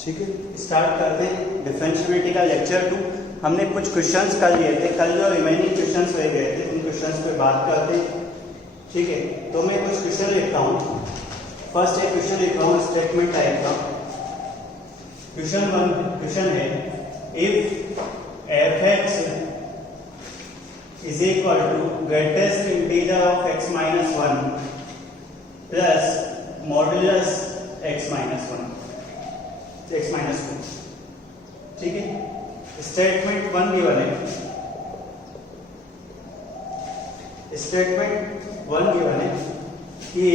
ठीक है, स्टार्ट करते हैं डिफरेंशिएबिलिटी का लेक्चर 2। हमने कुछ क्वेश्चंस कर लिए थे, कल जो रिमेनिंग क्वेश्चंस रह गए थे उन क्वेश्चंस पे बात करते हैं। ठीक है, तो मैं कुछ क्वेश्चन लिखता हूँ। फर्स्ट एक क्वेश्चन लिख रहा हूँ स्टेटमेंट टाइप का। क्वेश्चन 1 क्वेश्चन है, if f(x) is equal to greatest integer of x minus 1 plus modulus x minus 1 x minus 2। ठीक है, स्टेटमेंट 1 गिवन है, स्टेटमेंट 1 गिवन है कि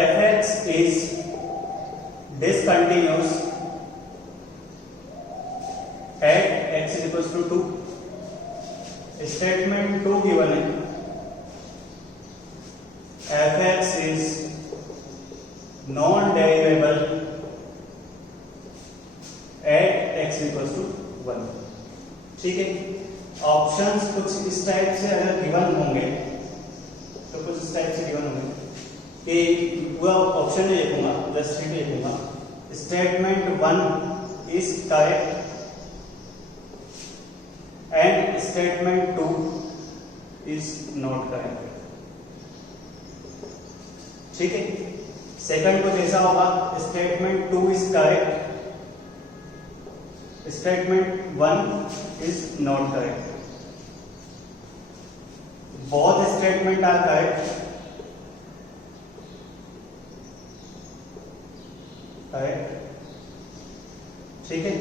f(x) is discontinuous at x equals to 2। Statement 2 given है, f(x) is non derivable at x equals to 1। ठीक है, options कुछ इस टाइप से अगर गिवन होंगे तो कुछ इस टाइप से गिवन होंगे कि पूरा ऑप्शन नहीं लिखूंगा, बस ठीक लिखूंगा। Statement 1 is correct and statement 2 is not correct. ठीक है, सेकंड कुछ ऐसा होगा, statement 2 is correct, statement 1 is not correct. Both statement are correct, ठीक है,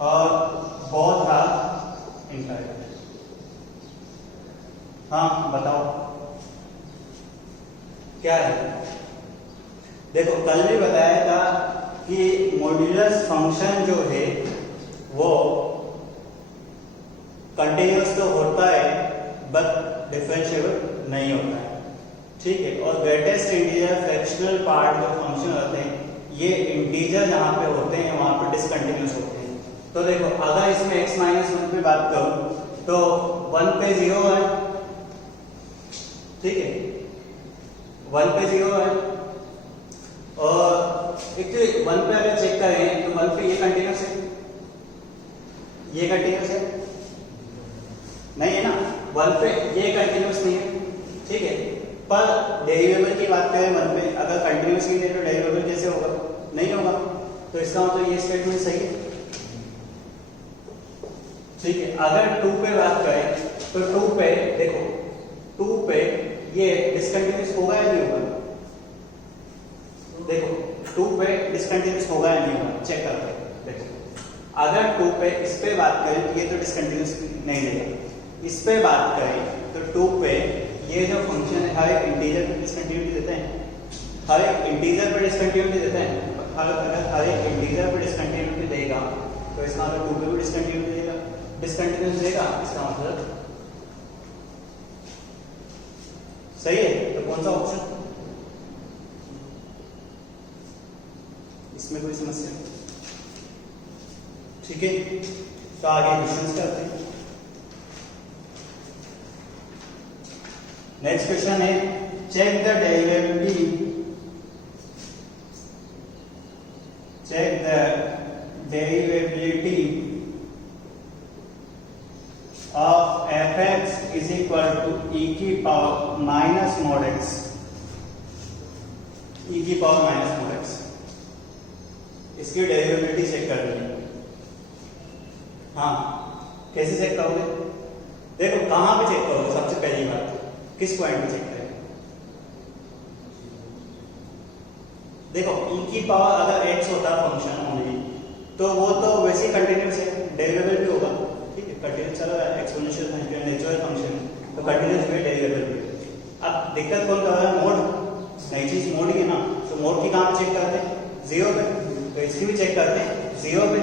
और बोथ आर इनकरेक्ट। हाँ बताओ क्या है। देखो कल भी बताया था कि मॉड्यूलस फंक्शन जो है वो कंटिन्यूअस तो होता है बट डिफरेंशिएबल नहीं होता है। ठीक है, और ग्रेटेस्ट इंटीजर फ्रैक्शनल पार्ट जो फंक्शन होते हैं ये इंटीजर जहां पे होते हैं वहां पे डिसकंटिन्यूअस होते हैं। तो देखो अगर इसमें x माइनस 1 पे बात करूं तो 1 पे 0 है, ठीक है, 1 पे 0 है, और एक 1 पे अगर चेक करें तो 1 पे ये कंटिन्यूअस है, ये कंटिन्यूअस है नहीं है ना, 1 पे ये कंटिन्यूअस नहीं है। ठीक है, पर डेरिवेबल की बात करें 1 पे अगर कंटिन्यूअस नहीं है तो डेरिवेबल कैसे होगा, नहीं होगा। तो इसका मतलब ये स्टेटमेंट सही है। ठीक है, अगर 2 पे बात करें तो 2 पे देखो 2 पे ये डिसकंटिन्यूअस होगा या नहीं होगा, देखो 2 पे डिसकंटिन्यूअस होगा या नहीं होगा, चेक करते हैं। देखो अगर 2 पे इस पे बात करें तो ये तो डिसकंटिन्यूअस नहीं देगा, इस पे बात करें तो 2 पे ये जो फंक्शन है हर एक इंटीजर पे डिसकंटिन्यूटी देते हैं, हर एक इंटीजर पे डिसकंटिन्यूटी देते हैं। अगर हर एक इंटीजर पे डिसकंटिन्यूटी देगा तो इसका मतलब 2 पे भी डिसकंटिन्यूटी देगा, डिसकंटिन्यूअस देगा, इसका मतलब सही है। तो कौन सा ऑप्शन, इसमें कोई समस्या नहीं। ठीक है, तो आगे क्वेश्चंस करते हैं। नेक्स्ट क्वेश्चन है, check the derivative of f(x) is equal to e की power minus mod x, e की पावर माइनस mod x। इसकी डेरिवेटिव चेक कर लीजिए। हाँ कैसे चेक करोगे, देखो कहां पे चेक करोगे, सबसे पहली बात किस पॉइंट पे चेक करें। देखो e की पावर अगर x होता फंक्शन ओनली तो वो तो वैसे ही कंटिन्यूअस है, डेरिवेबल भी होगा। ठीक है, कंटिन्यूअस चल रहा है, एक्सपोनेंशियल फंक्शन नेचुरल फंक्शन तो कंटिन्यूअस भी डेरिवेबल भी। अब दिक्कत कौन कर रहा है, मोड, नई चीज मोड ही है ना, तो मोड की कहां चेक करते हैं, 0 पे, तो इसकी भी चेक करते हैं 0 पे।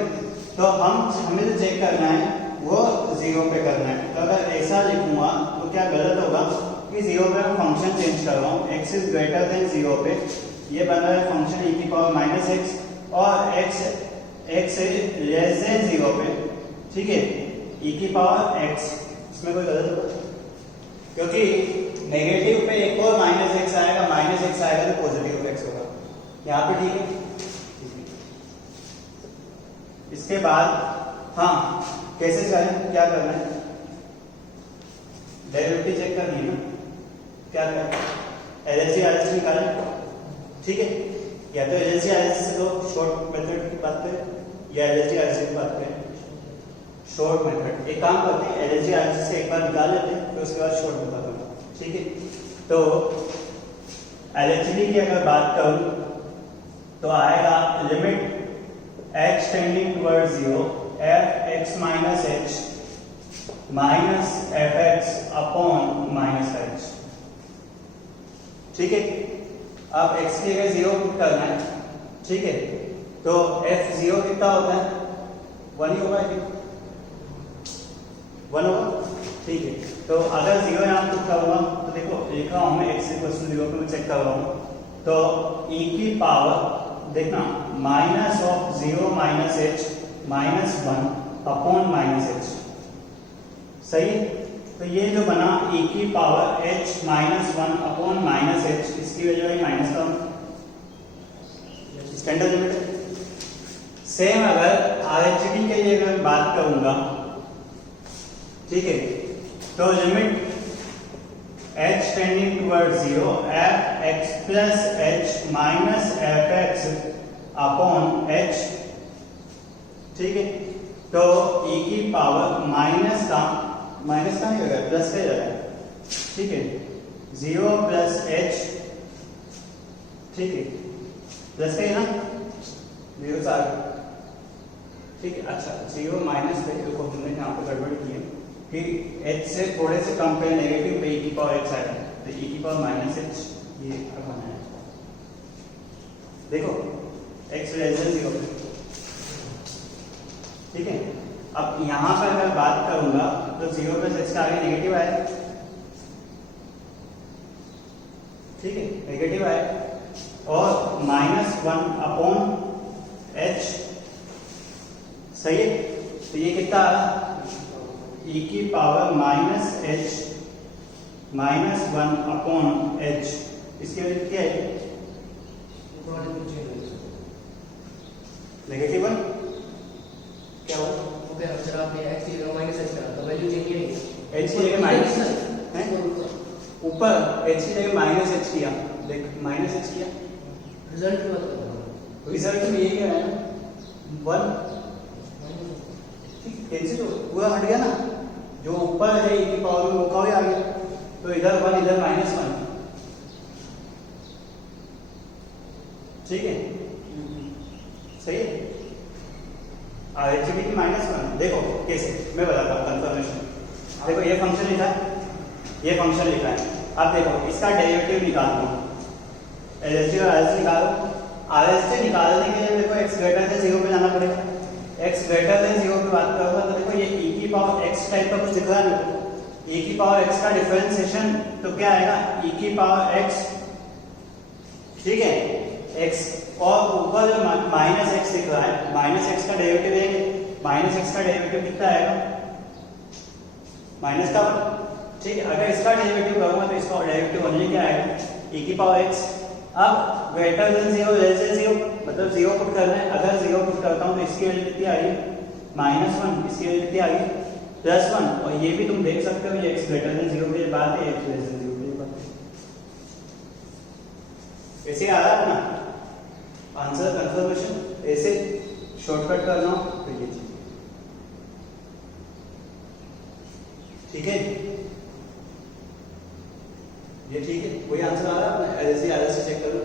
तो हमें जो चेक करना है वो 0 पे करना है। तो अगर ऐसा लिखूंगा तो क्या गलत होगा कि 0 पे मैं फंक्शन चेंज कर रहा हूँ, x इज ग्रेटर देन 0 पे ये बन रहा है फंक्शन e की पावर माइनस x, और x इज लेस देन 0 पे, ठीक है, e की पावर x, इसमें कोई गलत होगा क्योंकि नेगेटिव पे एक और माइनस एक्स आएगा तो पॉजिटिव एक्स होगा यहाँ पे। ठीक है, इसके बाद हाँ कैसे करें, क्या करना है, डेरिवेटिव चेक करनी है ना, क्या करें, एलएचसी आरएचसी निकालें, ठीक है, या तो एलएचसी आरएचसी से तो शॉर्ट मेथड की बात करें या एलएचसी आरएचसी की बात करें, शॉर्ट मेथड। एक काम करते हैं, एलएचसी आरएचसी से एक बार निकाल लेते हैं, फिर उसके बाद शॉर्ट बताता हूँ, ठीक है। तो एलएचडी की अगर बात करूं तो आएगा limit h tending towards 0 f x minus h minus F x upon minus H, ठीक है। अब x की जगह 0 पुट करना है, ठीक है, तो f0 कितना होता है, 1 ही होगा, 1 होगा, ठीक है। तो अगर 0 यहाँ पुट करूंगा तो देखो लिखा हूं मैं x इक्वल टू 0 पे मैं चेक कर रहा हूं, तो e की पावर देखना minus of 0 minus h minus 1 upon minus h, सही। तो ये जो बना e की power h minus 1 upon minus h, इसकी वजह है माइनस का स्टैंडर्ड लिमिट। सेम अगर आरएचडी के लिए अगर बात करूंगा, ठीक है, तो limit h tending towards 0 f x plus h minus F x upon h, ठीक है। तो e की पावर माइनस का नहीं होगा, प्लस का जाएगा, ठीक है, 0 प्लस h, ठीक है, प्लस का ही ना, 0 से आगे, ठीक है। अच्छा 0 माइनस पे देखो हमने यहाँ पे गड़बड़ की है कि h से थोड़े से कम पे नेगेटिव पे e की पावर x आएगा, तो e की पावर माइनस h ये बनाना है, देखो x लेस देन 0, ठीक है। अब यहां पर अगर बात करूंगा तो 0 प्लस h का आगे नेगेटिव आएगा, ठीक है, नेगेटिव आएगा, और माइनस 1 अपॉन h, सही है। तो ये कितना आ रहा, e की power minus h minus 1 upon h, इसकी वजह क्या है, नेगेटिव 1, क्या हुआ, अगर आपने x की जगह माइनस h करा तो वैल्यू चेंज नहीं, h की जगह माइनस है, ऊपर h की जगह माइनस h किया, देख माइनस h किया, रिजल्ट में यही है 1, ठीक, कैंसिल पूरा हट गया ना, जो ऊपर है e की पावर में वो का आ गया, तो इधर 1 इधर माइनस 1, ठीक है, सही है। आरएचडी की माइनस 1, देखो कैसे मैं बताता हूँ कंफर्मेशन, देखो ये फंक्शन लिखा है, ये फंक्शन लिखा है, अब देखो इसका डेरिवेटिव निकालना, एलएचडी और आरएचडी निकालो, आरएचडी निकालने के लिए देखो x ग्रेटर देन 0 पे जाना पड़ेगा, x ग्रेटर देन 0 पे बात करूंगा तो देखो ये e की पावर x टाइप का कुछ दिख रहा है, e की पावर x का डिफरेंशिएशन तो क्या आएगा, e की पावर x, ठीक है, x और ऊपर जो माइनस x दिख रहा है, माइनस x का डेरिवेटिव देंगे, माइनस x का डेरिवेटिव कितना आएगा, माइनस का, ठीक है। अगर इसका डेरिवेटिव करूंगा तो इसका डेरिवेटिव ओनली क्या आएगा, e की पावर x। अब ग्रेटर देन 0 लेस देन 0 मतलब 0 पुट करना है, अगर 0 पुट करता हूं तो इसकी वैल्यू कितनी आ रही है, माइनस 1, इसकी वैल्यू कितनी आ रही है, प्लस 1, और ये भी तुम देख सकते हो ये x ग्रेटर देन 0 पे बात है, x लेस देन 0 पे बात है, ऐसे आ रहा है ना आंसर कंफर्मेशन, ऐसे शॉर्टकट करना हो तो ये चीज, ठीक है, ये ठीक है, वही आंसर आ रहा है, एलएचडी आरएचडी चेक करो,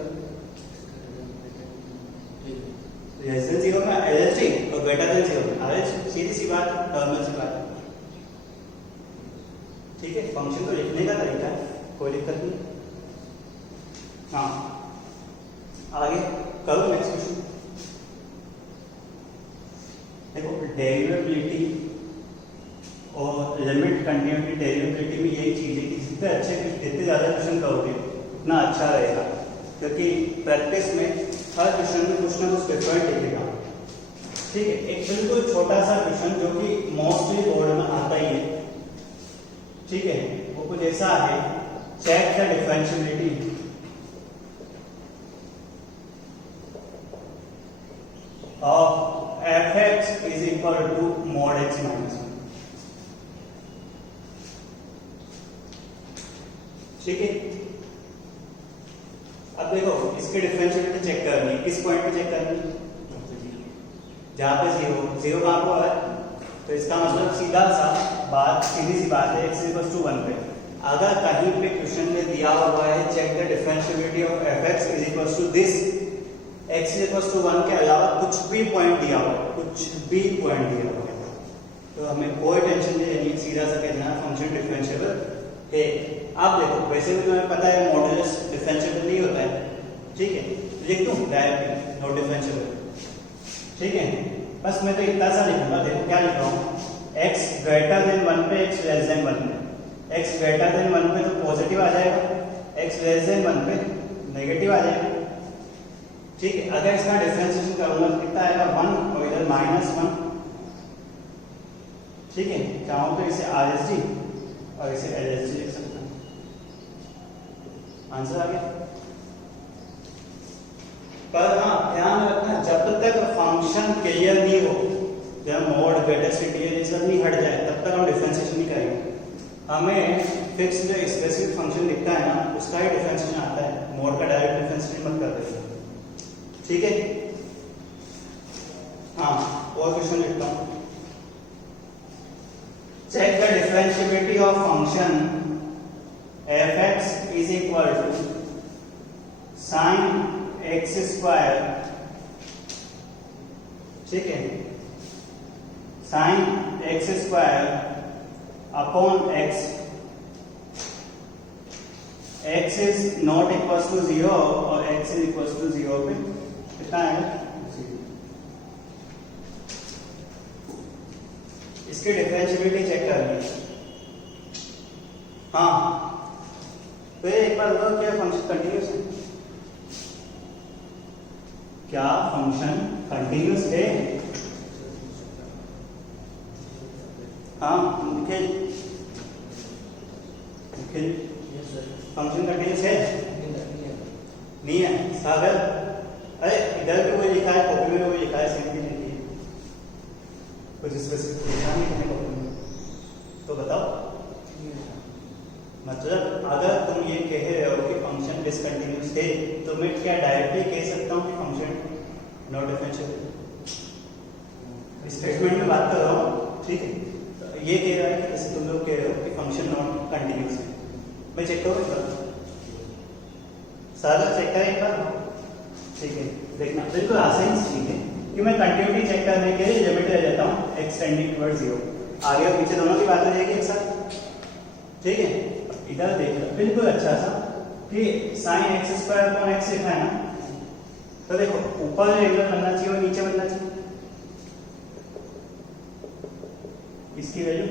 लेस देन 0 में एलएचडी और ग्रेटर देन 0 में आरएच, सीधी सी बात, नॉर्मल सी बात, ठीक है। फंक्शन को लिखने का तरीका है, कोई दिक्कत नहीं, हाँ आगे करो नेक्स्ट क्वेश्चन। देखो डेरिवेबिलिटी और लिमिट कंटिन्यूटी डेरिवेबिलिटी में यही चीज है कि जितने अच्छे जितने ज्यादा क्वेश्चन करोगे उतना अच्छा रहेगा, क्योंकि प्रैक्टिस में हर क्वेश्चन में कुछ ना कुछ डिफरेंट दिखेगा, ठीक है। एक बिल्कुल छोटा सा क्वेश्चन जो कि मोस्टली बोर्ड में आता ही है, ठीक है, वो कुछ ऐसा है, check the differentiability of f x is equal to mod x minus 1। ठीक है, अब देखो इसके डिफरेंशिएबिलिटी चेक करनी है, किस पॉइंट पे चेक करनी है, जहां पे जीरो कहां पर है, तो इसका मतलब सीधा सा बात, सीधी सी बात है, x इक्वल टू 1 पे अगर कहीं पे क्वेश्चन में दिया हुआ है check the differentiability of f x is equal to this, x is equal to 1 के अलावा कुछ भी पॉइंट दिया हुआ है, कुछ भी पॉइंट दिया हुआ है, तो हमें कोई टेंशन नहीं लेनी, सीधा सा कहना है फंक्शन डिफरेंशिएबल है। अब देखो वैसे भी तुम्हें पता है मॉडुलस डिफरेंशिएबल नहीं होता है, ठीक है, लिख दूं डायरेक्टली नॉट डिफरेंशिएबल, ठीक है, बस मैं तो इतना सा लिखूंगा, देखो क्या लिख रहा हूँ, x ग्रेटर देन 1 पे x लेस देन 1 पे, x ग्रेटर देन 1 पे तो पॉजिटिव आ जाएगा, x लेस देन 1 पे नेगेटिव आ जाएगा, ठीक है। अगर इसका डिफरेंशिएशन करूंगा तो कितना आएगा 1 और इधर -1, ठीक है, चाहूं तो इसे RSG और इसे LSG लिख सकता हूं, आंसर आ गया। पर हाँ ध्यान रखना, जब तक फंक्शन क्लियर नहीं हो, जब मोड ग्रेटेस्ट इंटीजर ये सब नहीं हट जाए तब तक हम डिफरेंशिएशन नहीं करेंगे, हमें फिक्स जो स्पेसिफिक फंक्शन दिखता है ना उसका ही डिफरेंशिएशन आता है, मोड का डायरेक्ट डिफरेंशिएशन मत कर देना, ठीक है। हाँ और क्वेश्चन लिखता हूं, check the differentiability of function f(x) is equal to sin x square, ठीक है, sin x square upon x, x is not equals to 0 और x is equals to 0 पे कितना आएगा, इसकी डिफरेंशिएबिलिटी चेक करनी है। हाँ तो एक बार बताओ क्या फंक्शन कंटिन्यूस है, क्या फंक्शन कंटिन्यूस है, हाँ निखिल फंक्शन कंटिन्यूस है, नहीं है सागर, अरे इधर भी वही लिखा है, कॉपी में वही लिखा है, सेम भी लिखी है, कुछ स्पेसिफिक लिखा नहीं है कॉपी में, तो बताओ। मतलब अगर तुम ये कह रहे हो कि फंक्शन डिसकंटिन्यूअस है तो मैं क्या डायरेक्टली कह सकता हूँ कि फंक्शन नॉट डिफरेंशिएबल, स्टेटमेंट में बात कर रहा हूँ, ठीक है, तो ये कह रहा है कि जैसे तुम लोग कह रहे हो कि फंक्शन नॉट कंटिन्यूअस है, मैं चेक करूँ एक बार, सारा चेक करें एक बार, ठीक है, देखना बिल्कुल आसान सी चीज है कि मैं कंटिन्यूटी चेक करने के लिए लिमिट ले लेता हूँ x टेंडिंग टुवर्ड्स 0, आगे और पीछे दोनों की बात हो जाएगी एक साथ, ठीक है। इधर देखो बिल्कुल अच्छा सा कि sin x square upon x लिखा है ना, तो देखो ऊपर रेगुलर बनना चाहिए और नीचे बनना चाहिए, इसकी वैल्यू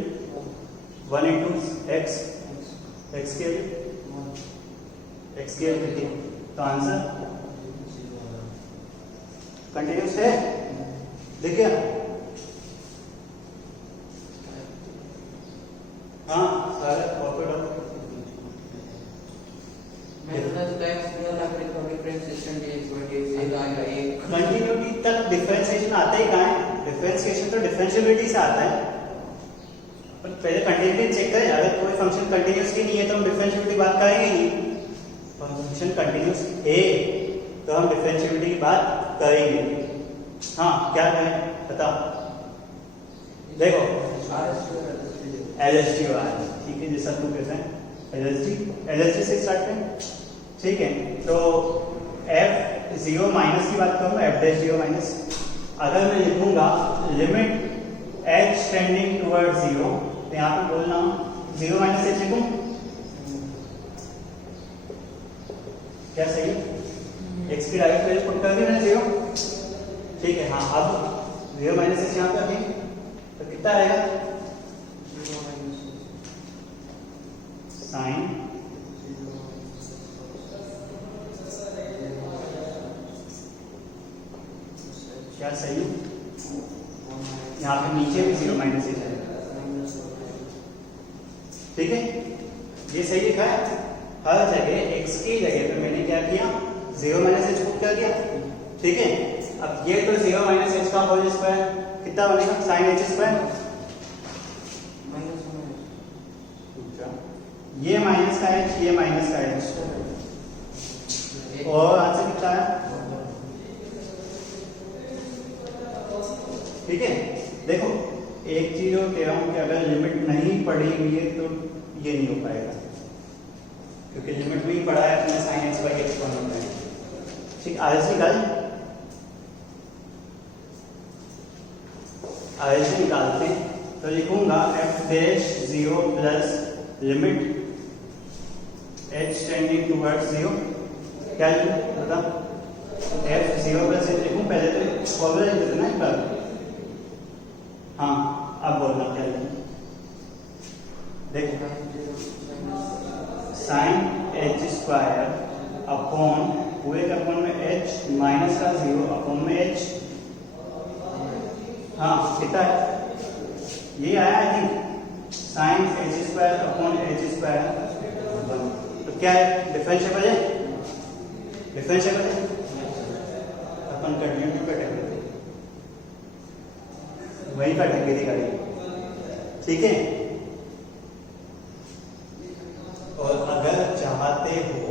1 into x, x की वैल्यू x की वैल्यू कितनी, तो आंसर कंटिन्यूस है, देखिए हाँ सारे कॉपी कंटिन्यूटी तक डिफरेंशिएशन आता ही कहाँ है, डिफरेंशिएशन तो डिफरेंशिएबिलिटी से आता है, पर पहले कंटिन्यूटी चेक करें, अगर कोई फंक्शन कंटिन्यूस ही नहीं है तो हम डिफरेंशिएबिलिटी बात करेंगे नहीं, फंक्शन कंटिन्यूस है तो हम डिफरेंशिएबिलिटी की बात करेंगे। हाँ क्या करें बताओ, देखो LSD वाला, ठीक है, जैसा तुम कहते हैं LSD से स्टार्ट करें, ठीक है, तो f 0 माइनस की बात करूंगा, f डैश 0 माइनस, अगर मैं लिखूंगा लिमिट h टेंडिंग टुवर्ड्स 0, तो यहाँ पे बोलना 0 माइनस h लिखूं, क्या सही है, x की डायरेक्ट वैल्यू पुट कर दी मैंने 0, ठीक है, हाँ अब 0 माइनस h यहाँ पे अभी तो कितना आएगा, साइन क्या सही है, यहाँ पे नीचे भी 0 माइनस h आएगा, ठीक है, ये सही लिखा है, हर जगह x की जगह पे मैंने क्या किया 0 माइनस h पुट कर दिया, ठीक है। अब ये तो 0 माइनस h का का होल स्क्वायर कितना बनेगा साइन एच स्क्वायर, ये माइनस का एच, ये माइनस का एच, और आंसर कितना है? ठीक है, देखो एक चीज और कह रहा हूं कि अगर लिमिट नहीं पड़ी हुई है तो ये नहीं हो पाएगा, क्योंकि लिमिट में ही पड़ा है अपने sine x by x one होता है। ठीक, आगे से निकालते हैं तो लिखूंगा F dash 0 plus limit H tending towards 0, क्या बता एफ 0 प्लस लिखूं, पहले तो फॉर्मूला लिख देना एक बार। हाँ अब बोलना क्या लिखूं, देखो साइन एच स्क्वायर अपॉन पूरे के अपॉन में एच माइनस का 0 अपॉन में एच, हाँ कितना है ये आया I think, sine h square upon h square, तो क्या है डिफरेंशिएबल है, डिफरेंशिएबल है, अपन कंटिन्यू कटेंगे वही काटेंगे थी गाड़ी, ठीक है। और अगर चाहते हो,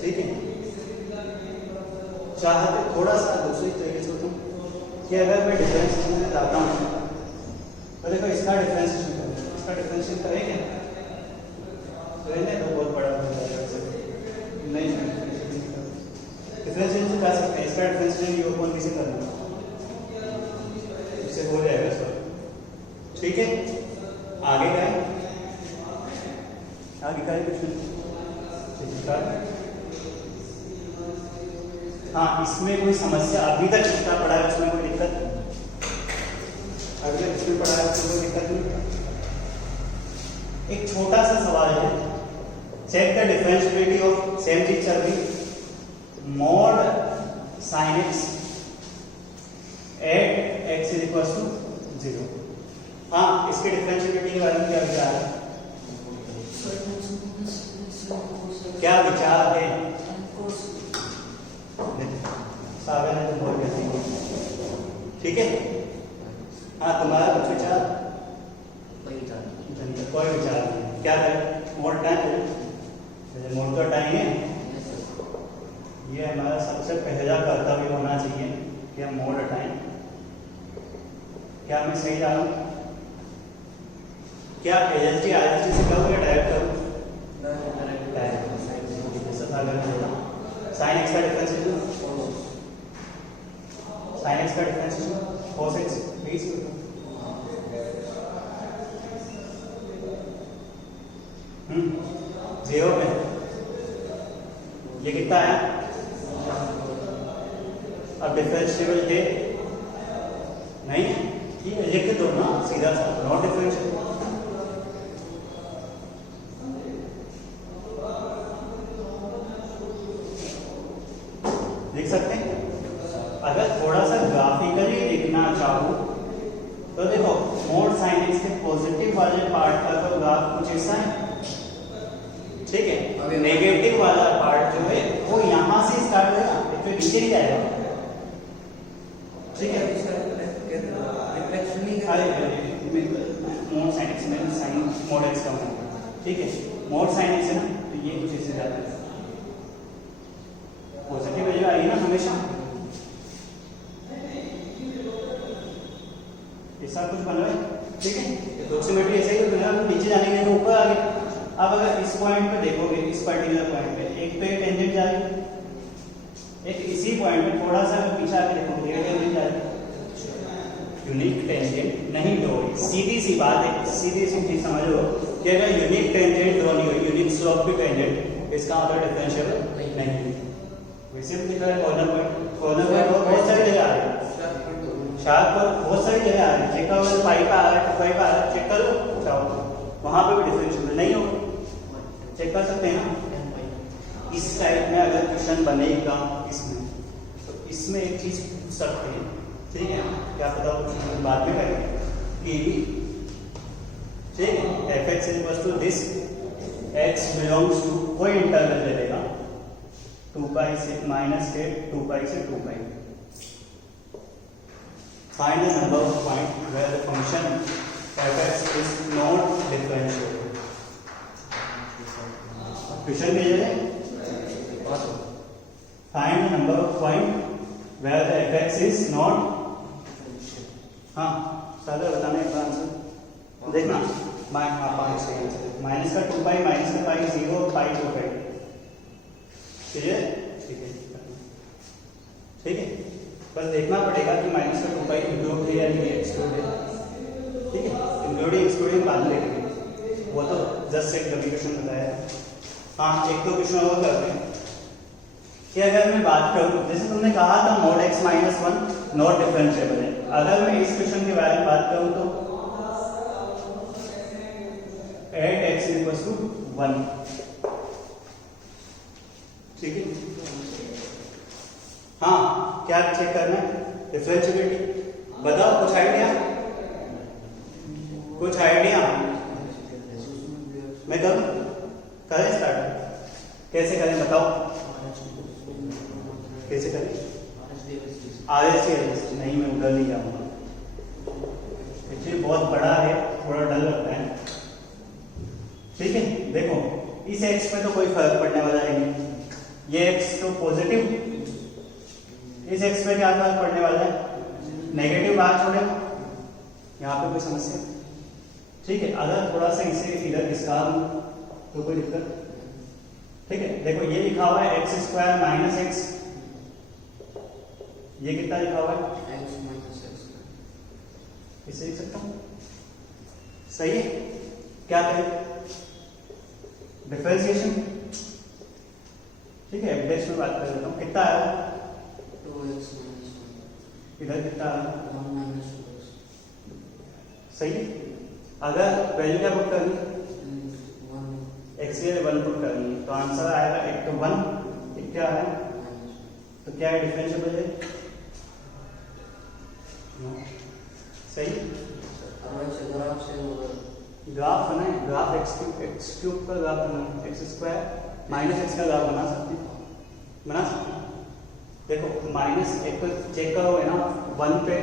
ठीक है, चाहते थोड़ा सा दूसरी तरीके से तुम कि अगर मैं डिफरेंशिएशन में जाता हूँ तो देखो इसका डिफरेंशिएशन करो, इसका डिफरेंशिएशन करेंगे तो बहुत बड़ा हो जाएगा, नहीं डिफरेंशिएशन से कर सकते हैं, इसका डिफरेंशिएशन ये ओपन किसे करना इससे हो जाएगा सर, ठीक है। आगे का क्वेश्चन, हाँ इसमें कोई समस्या अभी तक जितना पड़ा है उसमें कोई दिक्कत, अभी तक इसमें पड़ा है उसमें कोई दिक्कत नहीं। एक छोटा सा सवाल है, check the differentiability of same चीज चल रही mod sine x at x is equal to 0। हाँ इसके डिफरेंशिएबिलिटी के बारे में क्या विचार है, क्या विचार है? सागर ने तुम बोल कहती, ठीक है। हाँ तुम्हारा कुछ विचार? कोई विचार नहीं, क्या करें मोड टाइम, मोड का टाइम है, ये हमारा सबसे पहला कर्तव्य होना चाहिए कि हम मोड टाइम, क्या मैं सही जा रहा हूँ? क्या एलएलटी आईएलटी से करूँ या डायरेक्ट करूँ? साइन एक्स का डिफरेंशिएशन, साइन एक्स का डिफरेंशिएशन cos x बीच में, जीरो में ये कितना है? अब डिफरेंशिएबल है नहीं, ये लिख दो ना सीधा सा, नॉट डिफरेंशिएबल। देख सकते हैं, अगर थोड़ा सा ग्राफिकली देखना चाहो तो देखो मोड साइन एक्स के पॉजिटिव वाले पार्ट का तो ग्राफ कुछ ऐसा है, ठीक है, नेगेटिव वाला पार्ट जो है वो यहां से स्टार्ट होगा, तो नीचे नहीं जाएगा, ठीक है। मोड साइन एक्स में साइन मोड एक्स का होगा, ठीक है, मोड साइन एक्स है ना, तो ये कुछ ऐसे जाता है, पॉजिटिव वैल्यू आएगी ना हमेशा, ऐसा कुछ बना है, ठीक है, अप्रोक्सीमेटली ऐसे ही बना, नीचे जाने के ऊपर आ गए। अब अगर इस पॉइंट पे देखोगे, इस पर्टिकुलर पॉइंट पे एक तो ये टेंजेंट जा रही है, एक इसी पॉइंट पे थोड़ा सा पीछे आके देखोगे ये टेंजेंट जा रही है, यूनिक टेंजेंट नहीं ड्रॉ हुई, सीधी सी बात है, सीधी सी चीज समझो कि अगर यूनिक टेंजेंट ड्रॉ नहीं हुई, यूनिक स्लोप भी टेंजेंट, इसका मतलब डिफरेंशिएबल नहीं है। वैसे भी दिख रहा है कॉर्नर पॉइंट बहुत सारी जगह आ रही है, शार्प पर बहुत सारी जगह आ रही है, चेक करो पाइप आ रहा है, पाइप आ रहा है, चेक करो चाहो वहां पे भी डिफरेंशिएबल नहीं हो, चेक कर सकते हैं ना। इस टाइप में अगर क्वेश्चन बनेगा इसमें, तो इसमें एक चीज पूछ सकते हैं, ठीक है, क्या पता बाद में करेंगे कि ठीक है f x equal to this x belongs to कोई इंटरवल ले लेगा 2 पाई से -8 2 पाई से 2 पाई, Find the number of points where the function f(x) is not differentiable. Question भेजा है. Find the number of points where the f(x) is not. हाँ सागर बताना एक आंसर देखना. माइनस का 2 माइनस का पाई 0 पाई 2 पाई. ठीक है ठीक है ठीक है. बस देखना पड़ेगा कि माइनस का 2 पाई इंक्लूड है या नहीं एक्सक्लूड है. ठीक है इंक्लूडिंग एक्सक्लूडिंग बाद में देखेंगे. वो तो जस्ट एक डबल क्वेश्चन बताया. हाँ एक दो क्वेश्चन और करते हैं कि अगर मैं बात करूँ जैसे तुमने कहा था mod x minus 1 not differentiable है. अगर मैं इस क्वेश्चन के बारे में बात करूँ तो 8x इक्वल्स टू 1. ठीक है. हाँ क्या चेक करना है? डिफरेंशिएबिलिटी. बताओ कुछ आइडिया. मैं करूँ करें स्टार्ट. कैसे करें बताओ. कैसे करें? RST नहीं मैं उधर नहीं जाऊंगा. एक्चुअली बहुत बड़ा है थोड़ा डर लगता है. ठीक है देखो इस x पे तो कोई फर्क पड़ने वाला है नहीं. ये x तो पॉजिटिव. इस x पे क्या फर्क पड़ने वाला है? नेगेटिव बाहर छोड़े. यहाँ पे कोई समस्या. ठीक है अगर थोड़ा सा इसे इधर खिसका दूं तो कोई दिक्कत. ठीक है देखो ये लिखा हुआ है x स्क्वायर माइनस एक्स. ये कितना लिखा हुआ है? x minus x. इसे लिख सकता हूँ. सही है. क्या करें? डिफरेंशिएशन. ठीक है एवरेज में बात कर लेता हूँ. कितना आया? 2x minus 1. इधर कितना आया? 1 माइनस 2x. सही है. अगर वैल्यू क्या पुट करनी? 1 x की 1 पुट करनी है तो आंसर आएगा एक तो 1 एक क्या है तो क्या है डिफरेंशिएबल है. सही. ग्राफ बनाए. ग्राफ x क्यूब का ग्राफ बनाए. x स्क्वायर माइनस x का ग्राफ बना सकते हैं. देखो माइनस एक को चेक करोगे ना 1 पे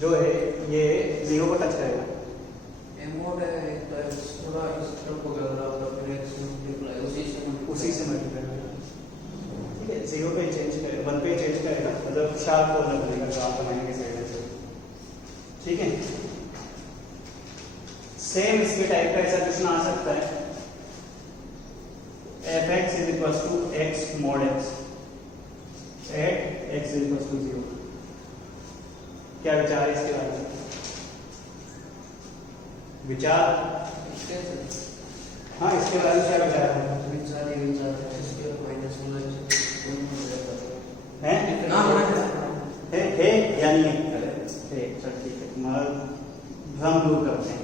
जो है ये 0 को टच करेगा. उसी से मल्टीप्लाई. ठीक है 0 पे चेंज करेगा 1 पे चेंज करेगा मतलब शार्प कॉर्नर बनेगा ग्राफ बनाने के साइड से. ठीक है सेम इसके टाइप का ऐसा क्वेश्चन आ सकता है. f(x) is equals to x mod x at x is equals to 0. क्या विचार है इसके बारे में? विचार. हाँ इसके बारे में क्या विचार है? है या नहीं है? चल ठीक है भ्रम दूर करते हैं.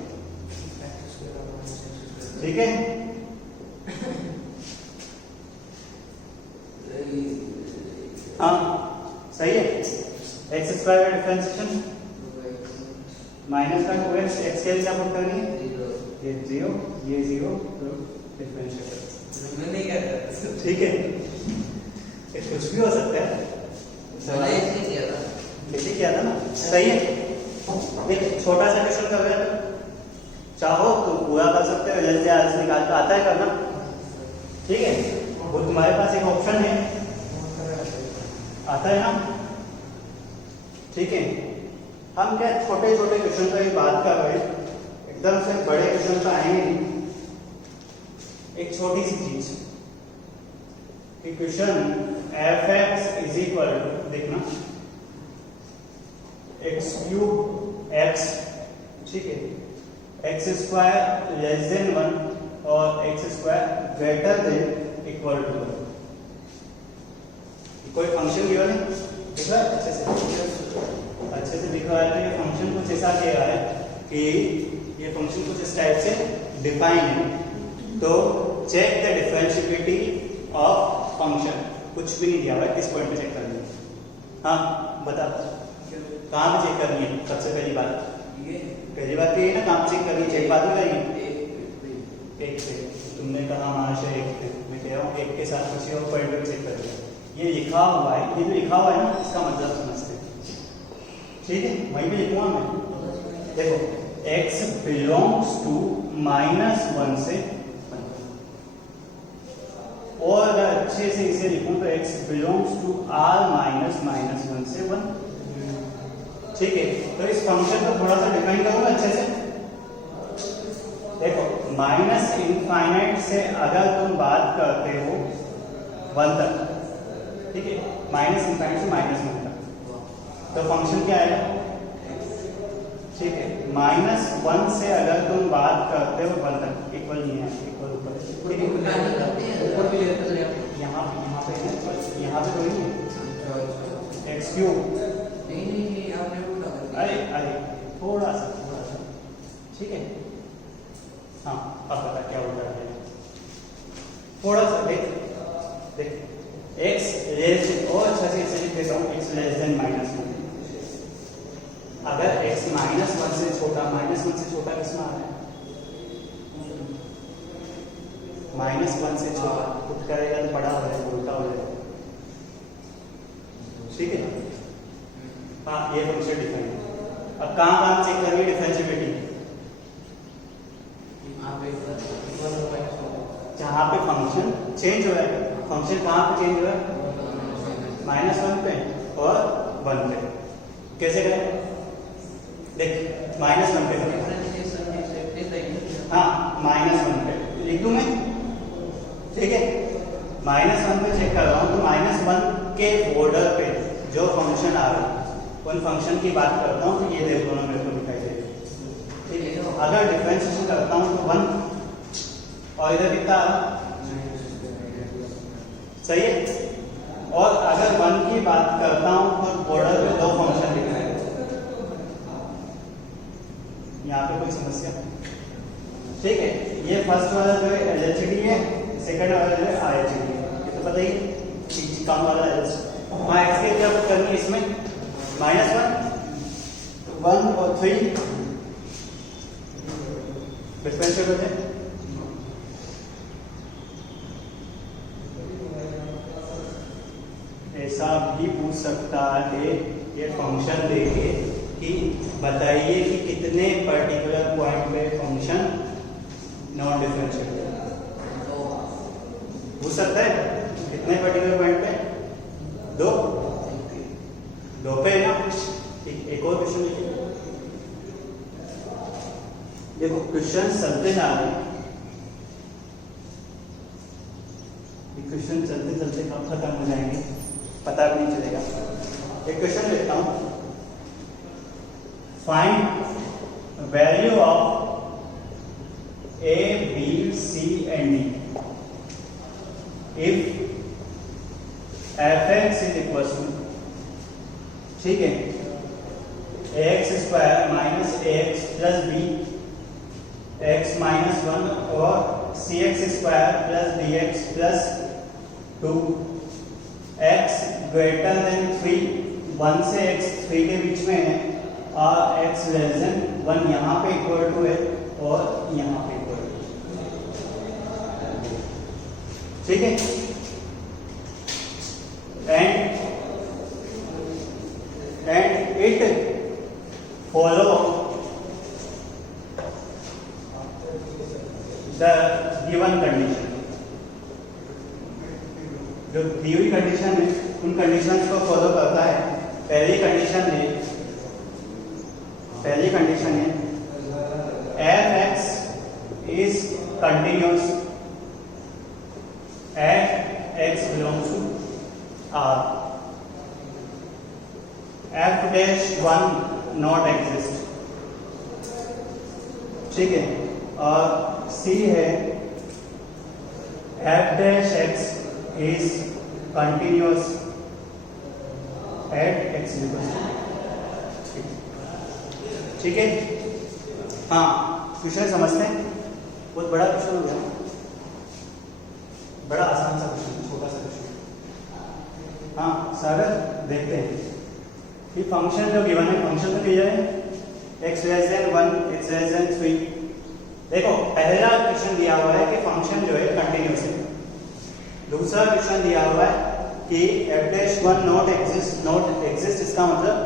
ठीक है हाँ सही है. एक्स स्क्वायर का डिफरेंशिएशन माइनस का 2x एक्स के लिए क्या पुट करनी है? ये 0 ये 0 तो डिफरेंशिएट. ठीक है ये कुछ भी हो सकता है. ऐसे किया था ना. सही है. देखिए छोटा सा क्वेश्चन कर रहे हैं चाहो तो पूरा कर सकते हो. जल्दी आंसर निकाल के आता है करना. ठीक है वो तुम्हारे पास एक ऑप्शन है. आता है ना. ठीक है हम क्या छोटे छोटे क्वेश्चन पर ही बात कर रहे हैं. एकदम से बड़े क्वेश्चन तो आएंगे नहीं. एक छोटी सी चीज question f(x) is equal to देखना x क्यूब x. ठीक है x स्क्वायर लेस देन 1 और x square greater than equal to 1. कोई फंक्शन गिवन है दिख रहा है अच्छे से दिख रहा है. तो ये फंक्शन कुछ ऐसा कह रहा है कि ये फंक्शन कुछ इस टाइप से डिफाइन है. तो check the differentiability of function. कुछ भी नहीं दिया हुआ है. किस पॉइंट पे चेक करनी है? हाँ बता कहाँ पे चेक करनी है? सबसे पहली बात ये ना कहाँ पे चेक करनी है? चेक बाद में करेंगे. एक से तुमने कहा महाशय एक पे. मैं कह रहा हूँ एक के साथ किसी और पॉइंट पे चेक करेंगे. ये लिखा हुआ है. ये जो लिखा हुआ है ना इसका मतलब समझते हैं. ठीक है, वहीं पे लिखूंगा मैं। देखो x बिलोंग्स टू -1 से, और अगर अच्छे से इसे लिखूं तो x बिलोंग्स टू r -1 से 1। ठीक है, तो इस फंक्शन को थोड़ा सा डिफाइन करूंगा अच्छे से। देखो माइनस इनफाइनाइट से अगर तुम बात करते हो 1 तक, ठीक है, माइनस इनफाइनाइट से -1 तक, तो फंक्शन क्या आएगा? ठीक है, -1 से अगर तुम बात करते हो 1 तक, इक्वल नहीं है, इक्वल ऊपर, ऊपर भी लेते हैं यहाँ पे कोई नहीं है, x क्यूब, नहीं आपने उल्टा कर दिया। अरे थोड़ा सा, ठीक है, हाँ अब पता क्या होता है, थोड़ा सा देख x लेस, और अच्छा से इसे लिख देता हूँ, x लेस देन -1। अगर x -1 से छोटा, -1 से छोटा किसमें आ रहा है? -1 से छोटा पुट करेगा तो बड़ा हो जाएगा, उल्टा हो जाएगा, ठीक है। हाँ ये फंक्शन डिफाइन। अब कहाँ चेक करिए डिफरेंशिएबिलिटी? जहाँ पे फंक्शन चेंज हो रहा है, फंक्शन कहाँ पे चेंज हो रहा है? -1 पे और 1 पे। कैसे करें? देख -1 पे, हाँ -1 पे लिख दूं मैं, ठीक है, -1 पे चेक कर रहा हूँ, तो -1 के बॉर्डर पे जो फंक्शन आ रहा है उन फंक्शन की बात करता हूँ, तो ये देख दोनों मेरे को दिखाई दे रही है, ठीक है। अगर डिफरेंशिएशन करता हूँ तो 1 और इधर कितना आ रहा, सही है। और अगर 1 की बात करता हूँ तो बॉर्डर पे 2 फंक्शन दिख रहे हैं, यहाँ पे कोई समस्या? ठीक है, ये फर्स्ट वाला जो है LHD है, सेकंड वाला जो है RHD है, ये तो पता ही कम वाला है। हाँ x के क्या करनी है इसमें? -1, 1 और 3 डिफरेंशिएबल है। ऐसा भी पूछ सकता है ये फंक्शन देके कि बताइए कि कितने पर्टिकुलर पॉइंट पे फंक्शन नॉन डिफरेंशिएबल है, पूछ सकता है। कितने पर्टिकुलर पॉइंट पे? 2 पे है ना। ठीक, एक और क्वेश्चन लिखिए। देखो क्वेश्चन चलते जा रहे हैं, क्वेश्चन चलते चलते कब खत्म हो जाएंगे पता भी नहीं चलेगा। एक क्वेश्चन लेता हूं, find value of A, B, C and D if fx is equal to, ठीक है, ax square minus ax plus b x -1 और cx square plus bx plus 2 x greater than 3, 1 से x 3 के बीच में है, और x लेस देन 1 यहाँ पे इक्वल टू है और यहाँ पे इक्वल टू, ठीक है। and it follow the given condition, जो दी हुई कंडीशन है उन कंडीशंस को फॉलो करता है। पहली कंडीशन है fx is continuous at x belongs to R, f'1 not exist, ठीक है। और C है f'(x) is continuous at x equals to, ठीक है। हाँ क्वेश्चन समझते हैं, बहुत बड़ा क्वेश्चन हो गया, बड़ा आसान सा क्वेश्चन, छोटा सा क्वेश्चन। हाँ सर देखते हैं कि फंक्शन जो गिवन है, फंक्शन तो दिया है x less than 1, x less than 3। देखो पहला क्वेश्चन दिया हुआ है कि फंक्शन जो है कंटिन्यूअस है। दूसरा क्वेश्चन दिया हुआ है कि f'(1) नॉट एग्जिस्ट, इसका मतलब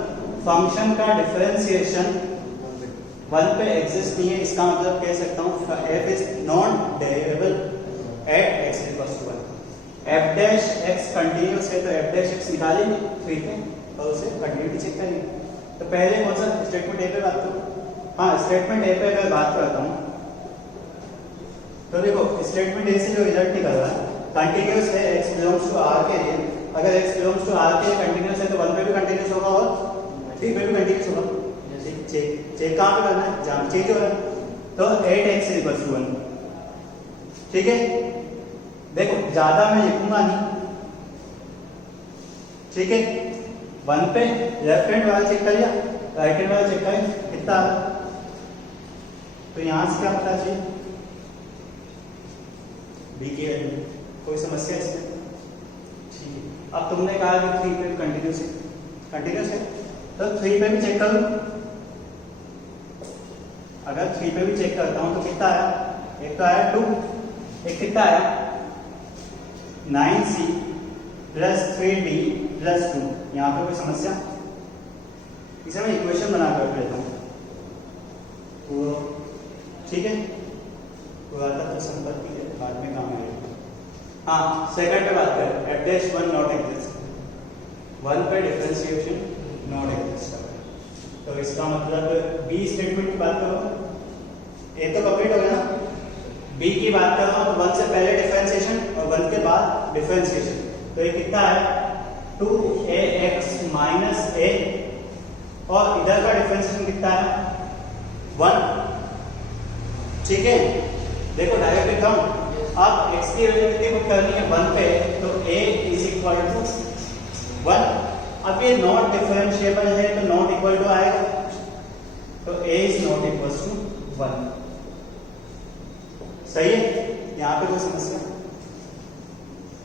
फंक्शन का डिफरेंशिएशन 1 पे एग्जिस्ट नहीं है, इसका मतलब कह सकता हूँ f is non derivable at x equals to 1। f dash x continuous है तो f डैश x निकालेंगे 3 पे और उसे कंटिन्यूटी चेक करेंगे। तो पहले कौन सा स्टेटमेंट ए पे बात करूँ? हाँ, स्टेटमेंट ए पे अगर बात करता हूँ तो देखो स्टेटमेंट ए से जो रिजल्ट निकल रहा है कंटिन्यूअस है x बिलोंग्स टू r के लिए। अगर x बिलोंग्स टू r के लिए कंटिन्यूअस है तो 1 पे भी कंटिन्यूअस होगा और 3 पे भी कंटिन्यूअस होगा। चेक कहाँ पे करना है? जहाँ चेक हो रहा है। तो 8x इक्वल्स टू 1, ठीक है। देखो ज्यादा मैं लिखूंगा नहीं, ठीक है। 1 पे लेफ्ट हैंड वाला चेक कर लिया, राइट हैंड वाला चेक करें कितना आ रहा। तो यहां से क्या पता चाहिए? बी की वैल्यू। कोई समस्या इसमें? ठीक है। अब तुमने कहा कि 3 पे कंटिन्यूस है तो 3 पे भी चेक करूं। अगर 3 पे भी चेक करता हूं तो कितना आया? एक तो आया 2, एक कितना आया 9c प्लस 3d प्लस 2। यहाँ पे कोई समस्या? इसे मैं इक्वेशन बना कर लेता हूँ तो ठीक है। पुराता तो संपत्ति है, बाद में काम आएगा। हाँ, सेकंड पे बात करें, एफ डैश 1 नॉट एग्जिस्ट, 1 पे डिफरेंशिएशन नॉट एग्जिस्ट। तो इसका मतलब बी स्टेटमेंट की बात करो, ए तो कंप्लीट हो गया ना। बी की बात कर रहा हूं तो 1 से पहले डिफरेंशिएशन और 1 के बाद डिफरेंशिएशन। तो ये कितना है 2ax माइनस a और इधर का डिफरेंशिएशन कितना है 1, ठीक है। देखो डायरेक्ट लिखा अब x की वैल्यू कितनी पुट करनी है 1 पे, तो a इज इक्वल टू 1। अब ये नॉट डिफरेंशिएबल है तो नॉट इक्वल टू आएगा, तो a is not equal to 1। सही है, यहां पे कोई समस्या?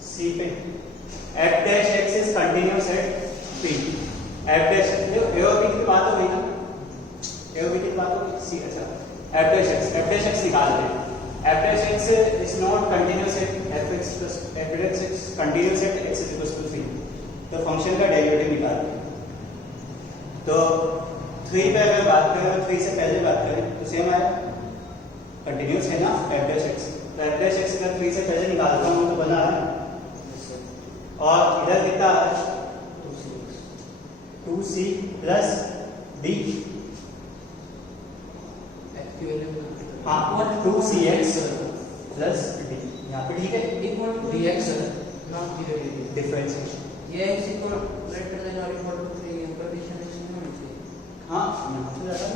सी पे f dash x is continuous at p। f dash a और b की बात हो गई ना, a और b की बात हो गई। सी अच्छा f डैश x निकालते हैं। f dash x is not continuous at f(x) plus f dash x continuous at x is equals to 3। तो फंक्शन का डेरिवेटिव निकालते हैं। तो 3 पे अगर बात करें और 3 से पहले बात करें तो सेम आया, कंटिन्यूस है ना f डैश x। तो f डैश x का 3 से पहले निकालता हूं तो बना है और इधर कितना है 2c प्लस d। हाँ 2cx प्लस d यहाँ पे, ठीक है। Equal to dx not differentiation. Differentiation ये x इक्वल ग्रेटर देन और इक्वल टू 3 कंडीशन इसमें होनी चाहिए। हाँ यहाँ से लगा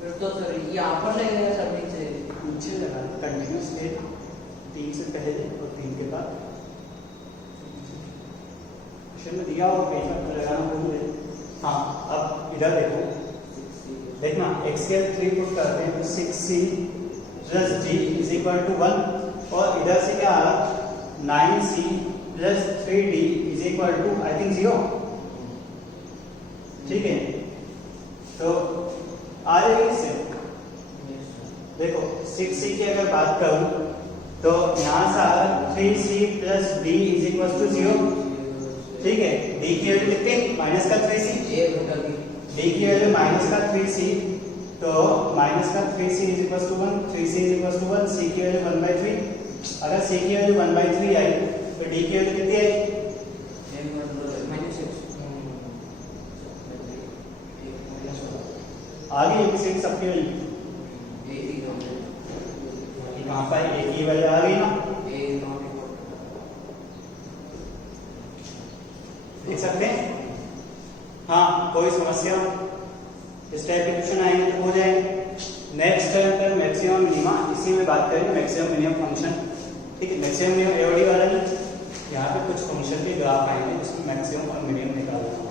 फिर तो सर यहाँ पर लगेगा सब नीचे नीचे लगा कंटिन्यूस है 3 से पहले और 3 के बाद। क्वेश्चन में दिया और पेज पर लगाना भूल गए। हाँ अब इधर देखो, देखना x के 3 पुट करते हैं तो 6c plus d is equal to 1 और इधर से क्या आ रहा 9c plus 3d is equal to I think 0, ठीक है। तो आ जाएगी इससे। देखो 6c की अगर बात करूं तो यहाँ से आ रहा 3c plus d is equal to 0, ठीक है। d की वैल्यू कितनी माइनस का 3c, d की वैल्यू माइनस का 3c, तो माइनस का 3c is equal to 1, 3c is equal to 1, c की वैल्यू 1/3। अगर c की वैल्यू 1/3 आई तो d की वैल्यू कितनी आई आगे एक सबकी वैल्यू कहां पर a की वैल्यू आ गई ना, देख सकते हैं। हाँ कोई समस्या? इस टाइप के क्वेश्चन आएंगे तो हो जाएंगे। नेक्स्ट टाइम पर मैक्सिमम मिनिमा, इसी में बात करेंगे मैक्सिमम मिनिमम फंक्शन, ठीक है। मैक्सिमम मिनिमम एओडी वाला नहीं, यहाँ पे कुछ फंक्शन के ग्राफ आएंगे जिसमें मैक्सिमम और मिनिमम निकालना होगा,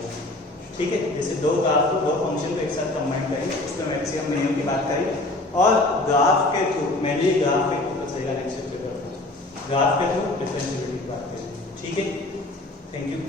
ठीक है। जैसे दो ग्राफ को दो फंक्शन को एक साथ कंबाइन करेंगे उसमें मैक्सिमम मिनिमम की बात करेंगे और ग्राफ के थ्रू, मेनली ग्राफ के थ्रू चलेगा नेक्स्ट चैप्टर, ग्राफ के थ्रू डिफरेंशिएबिलिटी की बात करेंगे, ठीक है। Thank you.